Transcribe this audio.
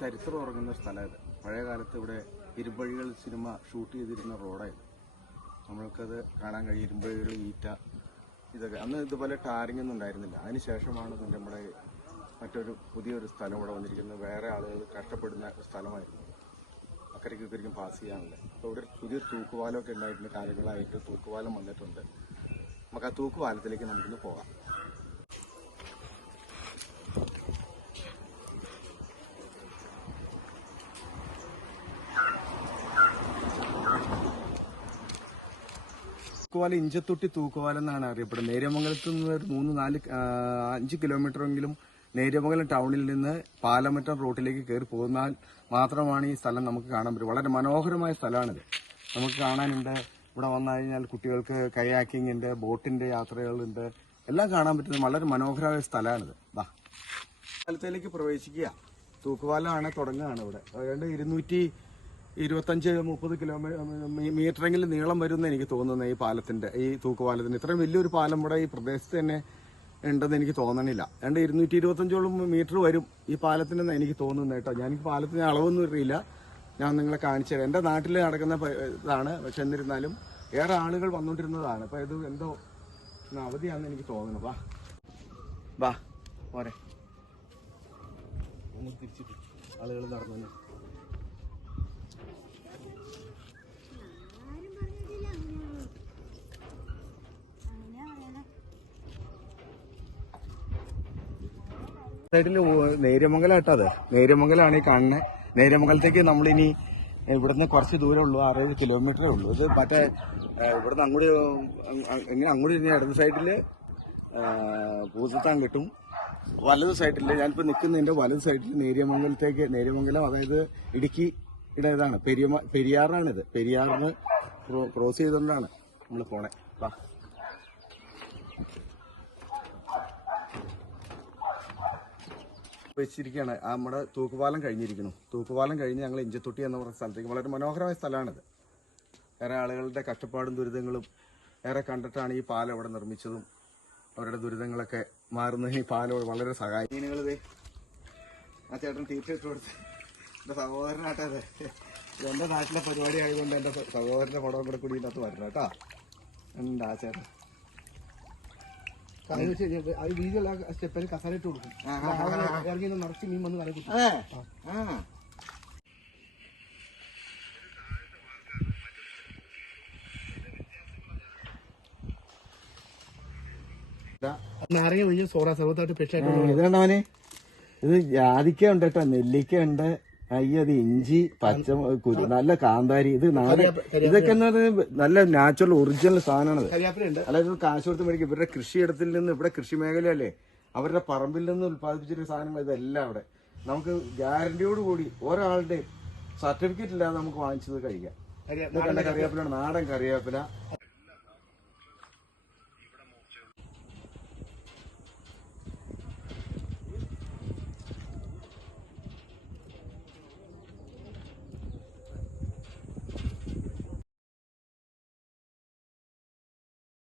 ചരിത്രം ഉറങ്ങുന്ന സ്ഥലമായത്. പഴയ കാലത്ത് ഇവിടെ ഇരുമ്പഴികൾ സിനിമ ഷൂട്ട് ചെയ്തിരുന്ന റോഡായിരുന്നു. നമ്മൾക്കത് കാണാൻ കഴിയും. ഇരുമ്പഴികൾ, ഈറ്റ, ഇതൊക്കെ അന്ന് ഇതുപോലെ ടാറിംഗ് ഒന്നും ഉണ്ടായിരുന്നില്ല. അതിനുശേഷമാണ് നമ്മുടെ മറ്റൊരു പുതിയൊരു സ്ഥലം ഇവിടെ വന്നിരിക്കുന്നത്. വേറെ ആളുകൾ കഷ്ടപ്പെടുന്ന സ്ഥലമായിരുന്നു, അക്കരയ്ക്കൊരിക്കും പാസ് ചെയ്യാനുള്ളത്. അപ്പോൾ ഇവിടെ പുതിയൊരു തൂക്കുപാലമൊക്കെ ഉണ്ടായിട്ടുണ്ട്. കാര്യങ്ങളായിട്ട് തൂക്കുപാലം വന്നിട്ടുണ്ട്. നമുക്ക് ആ തൂക്കുപാലത്തിലേക്ക് നമുക്കിന്ന് പോകാം. തൂക്കുപാലം ഇഞ്ചത്തൊട്ടി തൂക്കുപാലം എന്നാണ് അറിയപ്പെടുന്നത്. നേര്യമംഗലത്ത് നിന്ന് ഒരു 3-4-5 കിലോമീറ്ററെങ്കിലും നേര്യമംഗലം ടൗണിൽ നിന്ന് പാലമറ്റം റോട്ടിലേക്ക് കയറി പോന്നാൽ മാത്രമാണ് ഈ സ്ഥലം നമുക്ക് കാണാൻ പറ്റും. വളരെ മനോഹരമായ സ്ഥലമാണിത്. നമുക്ക് കാണാനുണ്ട്. ഇവിടെ വന്നു കഴിഞ്ഞാൽ കുട്ടികൾക്ക് കയാക്കിംഗ് ഉണ്ട്, ബോട്ടിന്റെ യാത്രകളുണ്ട്, എല്ലാം കാണാൻ പറ്റുന്ന വളരെ മനോഹരമായ സ്ഥലമാണിത്. പാലത്തിലേക്ക് പ്രവേശിക്കുക. തൂക്കുപാലമാണ് തുടങ്ങുകയാണ് ഇവിടെ. ഏതാണ്ട് 225-30 മീറ്ററെങ്കിലും നീളം വരുമെന്ന് എനിക്ക് തോന്നുന്നത് ഈ തൂക്കുപാലത്തിന്. ഇത്രയും വലിയൊരു പാലം ഇവിടെ ഈ പ്രദേശത്ത് തന്നെ ഉണ്ടെന്ന് എനിക്ക് തോന്നണില്ല. ഏതാണ്ട് 225ഓളം മീറ്റർ വരും ഈ പാലത്തിനെന്ന് എനിക്ക് തോന്നുന്നത് കേട്ടോ. ഞാൻ ഈ പാലത്തിന് അളവൊന്നും അറിയില്ല, ഞാൻ നിങ്ങളെ കാണിച്ചു തരാം. എൻ്റെ നാട്ടിൽ നടക്കുന്ന ഇതാണ്. പക്ഷെ എന്നിരുന്നാലും ഏറെ ആളുകൾ വന്നുകൊണ്ടിരുന്നതാണ്. അപ്പം ഇത് എന്തോ അവധിയാണെന്ന് എനിക്ക് തോന്നുന്നു. വാ പോരെ, തിരിച്ചിട്ട് ആളുകൾ നടന്നു. സൈഡില് നേര്യമംഗലം കേട്ടോ. അത് നേര്യമംഗലാണ് ഈ കാണുന്നത്. നേര്യമംഗലത്തേക്ക് നമ്മളിനി ഇവിടുന്ന് കുറച്ച് ദൂരമേ ഉള്ളൂ, 60 കിലോമീറ്ററേ ഉള്ളൂ. ഇത് മറ്റേ ഇവിടുന്ന് അങ്ങോട്ട് ഇനി ഇടത് സൈഡില് പൂസത്താൻ കിട്ടും. വലത് സൈഡില് ഞാനിപ്പോ നിൽക്കുന്നതിന്റെ വലത് സൈഡിൽ നേര്യമംഗലം, അതായത് ഇടുക്കിയുടെ ഇതാണ്. പെരിയാറാണിത്. പെരിയാറിന് ക്രോസ് ചെയ്തുകൊണ്ടാണ് നമ്മൾ പോണേ. വെച്ചിരിക്കുകയാണ്. നമ്മുടെ തൂക്കുപാലം കഴിഞ്ഞിരിക്കുന്നു. തൂക്കുപാലം കഴിഞ്ഞ് ഞങ്ങൾ ഇഞ്ചത്തൊട്ടി എന്ന് പറഞ്ഞ സ്ഥലത്തേക്ക്. വളരെ മനോഹരമായ സ്ഥലമാണിത്. ഏറെ ആളുകളുടെ കഷ്ടപ്പാടും ദുരിതങ്ങളും ഏറെ കണ്ടിട്ടാണ് ഈ പാലം ഇവിടെ നിർമ്മിച്ചതും അവരുടെ ദുരിതങ്ങളൊക്കെ മാറുന്നതിന് ഈ പാലം വളരെ സഹായം. മീനുകളിത് ആ ചേട്ടൻ തീറ്റ ഇട്ട് കൊടുത്ത് എൻ്റെ സഹോദരനാട്ടത്. എൻ്റെ നാട്ടിലെ പരിപാടി ആയതുകൊണ്ട് എൻ്റെ സഹോദരൻ്റെ പടവും കൂടെ കൂടി ഇതിനകത്ത് വരണം കേട്ടോ. ഉണ്ട് ആ ചേട്ടൻ. വീഡിയോ സ്റ്റെപ്പിൽ കസാലിട്ട് കൊടുക്കും. ഇറങ്ങി നിറച്ച് മീൻ വന്ന് കറി കിട്ടും. നാരങ്ങ ഒഴിഞ്ഞ് സോറ സർവത്തായിട്ട് പെട്ടായിട്ട് ഇതുണ്ടവനെ. ഇത് ജാതിക്ക ഉണ്ട് കേട്ടോ, നെല്ലിക്ക ഉണ്ട്, അത് ഇഞ്ചി, പച്ച നല്ല കാന്താരി. ഇത് ഇതൊക്കെ നല്ല നാച്ചുറൽ ഒറിജിനൽ സാധനമാണത്. അല്ലാതെ കാശ് കൊടുത്ത് മേടിക്കും. ഇവരുടെ കൃഷിയിടത്തിൽ നിന്ന്, ഇവിടെ കൃഷി മേഖലയല്ലേ, അവരുടെ പറമ്പിൽ നിന്ന് ഉത്പാദിപ്പിച്ചിട്ട് സാധനങ്ങൾ ഇതെല്ലാം അവിടെ നമുക്ക് ഗ്യാരണ്ടിയോടുകൂടി ഒരാളുടെ സർട്ടിഫിക്കറ്റ് ഇല്ലാതെ നമുക്ക് വാങ്ങിച്ചത് കഴിക്കാം. കറിവേപ്പിലാണ്, നാടൻ കറിവേപ്പില.